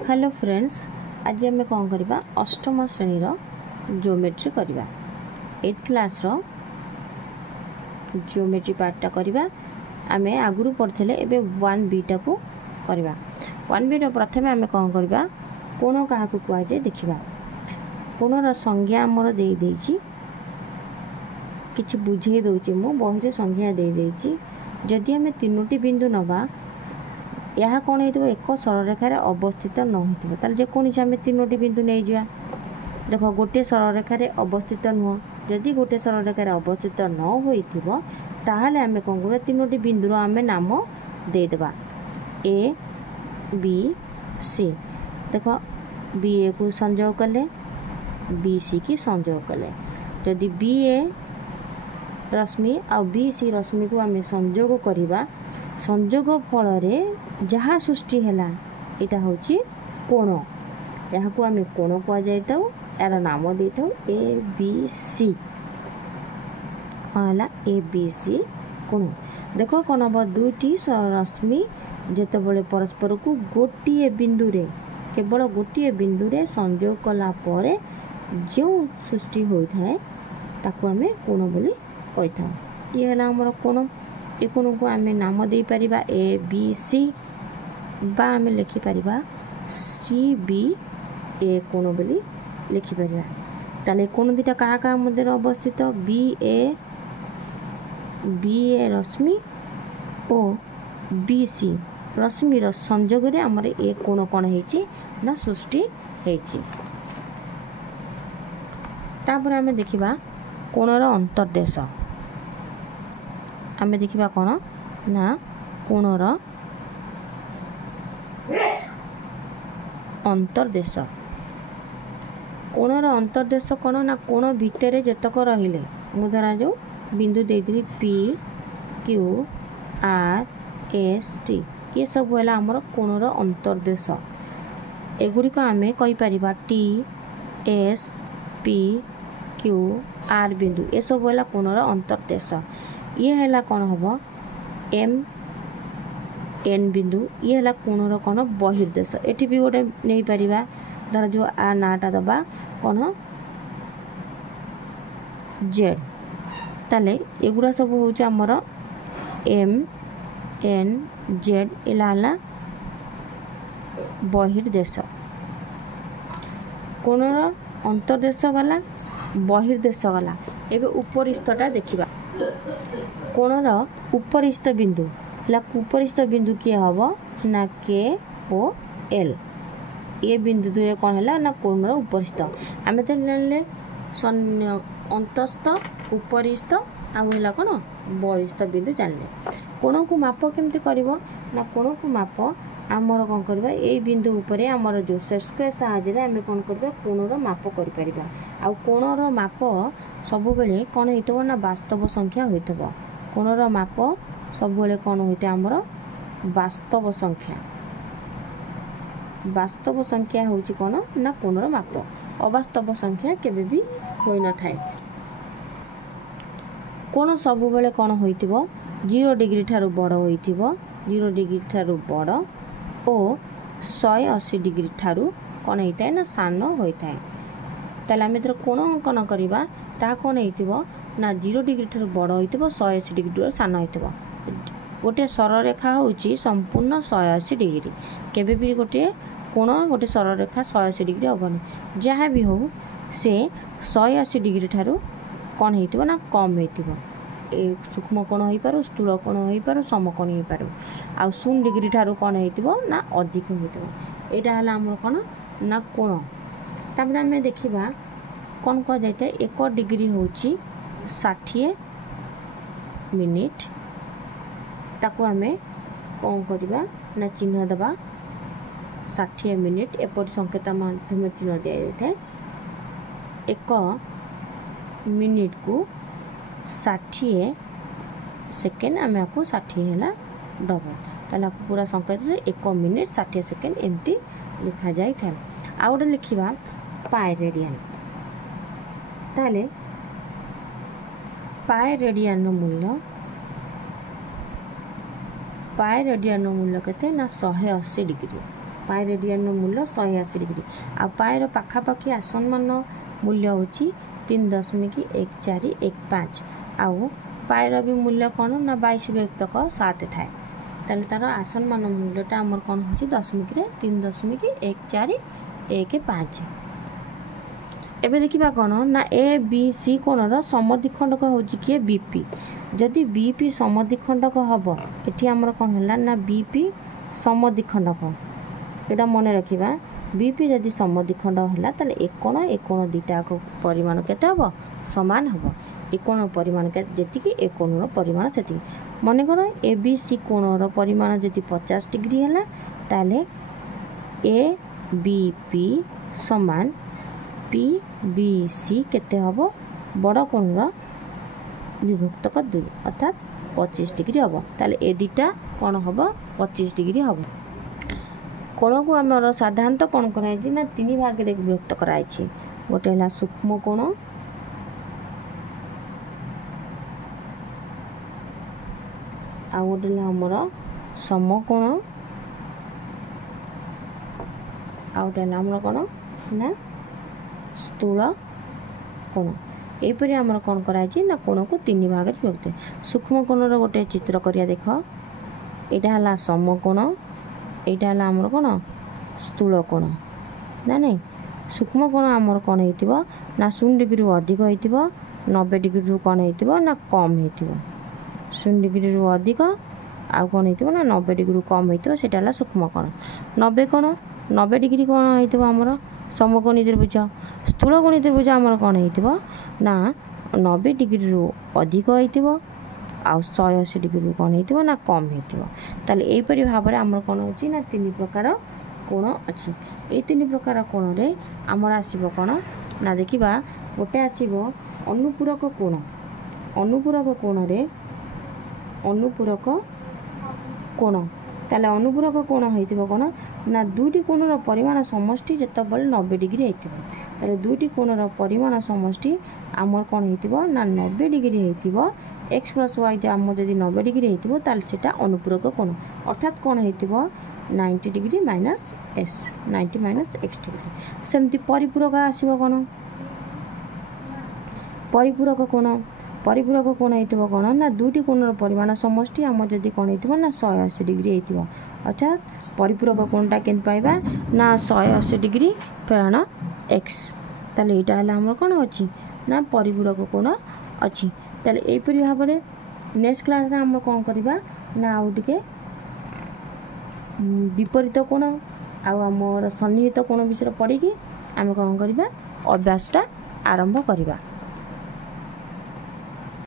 Hello friends, आज आम कौन करवा अष्टम श्रेणीर ज्योमेट्री करवा 8th क्लास रो ज्योमेट्री पार्टा करवा। आम आगुरी पढ़ते एबे 1B टा को करवा। 1B रो प्रथम आम कौन करवा कोण क्या कहुए देखा। कोणर संज्ञा आमर दे देछि किछि बुझे दउछि मु बहिरे संज्ञा दे देछि। जदि आम तीनोटी बिंदु नबा यह कौन हो एक सरलरेखार अवस्थित न हो ताल जेकोसी आम तीनोटी बिंदु नहीं जा। देख गोटे सरलरेखार अवस्थित नुह जदि गोटे सरलरेखार अवस्थित न हो ताहले आम कौन कर तीनोटी बिंदुर आम नाम देदेबा ए बी सी। देख बी ए को संयोग कले बी सी की संयोग कले जदि बी ए रश्मि आ बी सी रश्मि को आम संयोग करवा संयोग फल जहाँ सृष्टि है यहाँ हूँ कोण। यहाँ को आम कोण कहुए यार नाम दे था ए बी सी। कौन है ए बी सी कोण। देख कौन हम दुईटी रश्मि जितेबाला परस्पर को गोटे बिंदु रे केवल गोटे बिंदु रे संयोग कला परे जो सृष्टि होता है ताकू आम कोण बोली कही था। ये है आमर कोण। ए कोण को आम नाम दे पारिबा ए बी सी बा आम लिखिपर सी बी ए कोण बोली लिखिपर। ताले कोण दुटा क्या क्या मध्य अवस्थित बी ए रश्मि और बी सी रश्मि संयोग रे आमर ए कोण कौन है सृष्टि होती। आम देखा कोणर अंतर्देश। आम देखा कौन ना कोणर अंतर्देश। कोणर अंतर्देश कौन ना कोण भितर जतक रहिले मुधरा जो बिंदु दे P Q R S T ये सब है आमर कोणर अंतर्देश। एगुड़िक आम कहीपर T S P Q R बिंदु ये सब है कोणर अंतर्देश। ये है कौन हम एम एन बिंदु ये है कोणर कौन बहिर्देश। एटी भी गोटे नहीं पारिबा धर जो आ नाटा दबा कौन जेड ताले एगुड़ा सब हूँ आमर एम एन जेड एला बहिर्देश। कोणर अंतर्देश गला बहिर्देश गला। एबे उपरिस्थटा देखिबा कोणर उपरिस्थ बिंदु उपरिस्थ बिंदु किए हम ना के ओ एल ये बिंदु दुए कौन है ना कोणर उपरिस्थ। आम तो जानले अंतस्थ उपरिस्थ आला कौन बहिस्थ बिंदु जानले। कोण को माप केमती कर ना कोण को माप आमर कौन करवा ये बिंदु उपरे आमर जो सेट स्क्वायर साहाय्य आम कौन करवा कोणर माप कर आ कोणर माप सब बेले कौन होइतबो ना वास्तव संख्या होइतबो। कोणर माप सब बेले कौन होइते आमर वास्तव संख्या। वास्तव संख्या होची कौन ना कोणर माप अवास्तव संख्या केबे भी होई न थाए। कोण सब बेले कौन होइतबो 0 डिग्री ठारू बड़ होइतबो 0 डिग्री ठारू बड़ और 180 डिग्री ठारू कौन होता है ना सान होता है। ताले आम जो कोण अंकन करवा ता कौन हो ना 0 डिग्री ठारू बड़ हो 180 डिग्री सान हो। गोटे सरलरेखा हूँ संपूर्ण 180 डिग्री केबे भी गोटे कोण गोटे सरलरेखा 180 डिग्री हेनी जहाँ भी हो से 180 डिग्री ठारू कौन हो ना कम हो। सूक्ष्म कोण हो पार स्थूल कोण हो पार समकोण हो पार आ 0 डिग्री ठारू कौन हो ना अधिक हो। यहाँ है आमर कौन ना कोण। तापर आम देखा कौन कह जाए 1 डिग्री हूँ 60 मिनिट ताकू आम कौन करवा ना चिन्ह दबा 60 मिनिट एपट संकेत माध्यम चिन्ह दि जाए 1 मिनिट को 60 सेकेंड आम आपको 60 है डबल ताला पूरा संकेत 1 मिनिट 60 सेकेंड एमती लिखा जाए था। आ गोटे लिखा पाए रेडियन ताले पाए रेडियन मूल्य केते ना 180 डिग्री पाए रेडियन मूल्य 180 डिग्री आ पाएर पाखापाखि आसनमान मूल्य हूँ 3.1415 आउ पाएर भी मूल्य कौन ना 22 व्यक्तक 7 थाए ताले तार आसनमान मूल्यटा आमर कौन हो 3.1415 एबे देखिबा कौन ना ए बी सी कोणर समद्विखंडक हूँ किए बीपी जदि बीपी समद्विखंडक हम ये आमर कौन है ना बीपी समद्विखंडक एटा मन रखा बीपी जदि समद्विखंड है ताले एक कोण दुटा परिमाण केते हम समान हम एक कोण परिमाण जी एक कोणर परिमाण से मन कर ए बी सी कोणर परिमाण जदि 50 डिग्री है ताले ए बी पी समान पी बी सी केते हम बड़ कोणर विभक्तक 2 अर्थात 25 डिग्री हम ताले ए दुटा कौन हम 25 डिग्री हम कोण को आम साधारणतः कौन कराई ना 3 भाग में विभक्त कराई गोटे है सूक्ष्म कोण आ गोटे आमर समकोण आ गोटे आमर कौन ना स्थूल कोण यहपरी आमर कौन कराई ना कोण को 3 भाग में विभक्त सूक्ष्म कोणर गोटे चित्र करिया देख यहाँ है समकोण यहाँ है आमर कौन स्थूल कोण ना नहीं सूक्ष्म कोण आमर कौन हो ना 0 डिग्री अधिक हो 90 डिग्री कौन हो ना कम हो 0 डिग्री अधिक आउ कौन हो ना 90 डिग्री कम हो है सूक्ष्म कोण 90 कोण 90 डिग्री कौन हो आमर समकोणी त्रिभुज स्थूल कोणी त्रिभुज आमर कौन हो ना 90 डिग्री अधिक हो 180 डिग्री कौन हो ना कम हो ताले यहपरी भाव में आमर कौन हो ना 3 प्रकार कोण अच्छी ये 3 प्रकार कोण रे आमर आसीबो कौन ना देखिबा गोटे आसीबो अनुपूरक कोण अनुपूरक कोण रे अनुपूरक कोण ताले अनुपूरक कोण होइतिबो कोन ना दुईटी कोणर परिमाण समष्टि जेतबेले 90 डिग्री होइतिबो ताले दुईटी कोणर परिमाण समष्टि आमर कोन होइतिबो ना 90 डिग्री होइतिबो x + y जे आम जदि 90 डिग्री होइतिबो ताले सेटा अनुपूरक कोण अर्थात कोन होइतिबो 90 degree minus x 90 minus x degree सेमति परिपूरक आसीबो कोन परिपूरक कोण होइतिबो कोन ना दुईटी कोणर परिमाण समष्टि आम जदि कोन होइतिबो ना 180 डिग्री होइतिबो अर्थात परिपूरक कोणटा केन पाइबा ना 180 डिग्री फेरण x ताले एटा हला हमर कोन अछि ना परिपूरक कोण अछि ताले एपरि भाव में नेक्स्ट क्लास रे हम कोन करबा ना आउ टिके विपरीत कोण आउ हमर सन्निहित कोण विषय पढ़ी कि आम कोन करबा अभ्यासटा आरंभ करबा।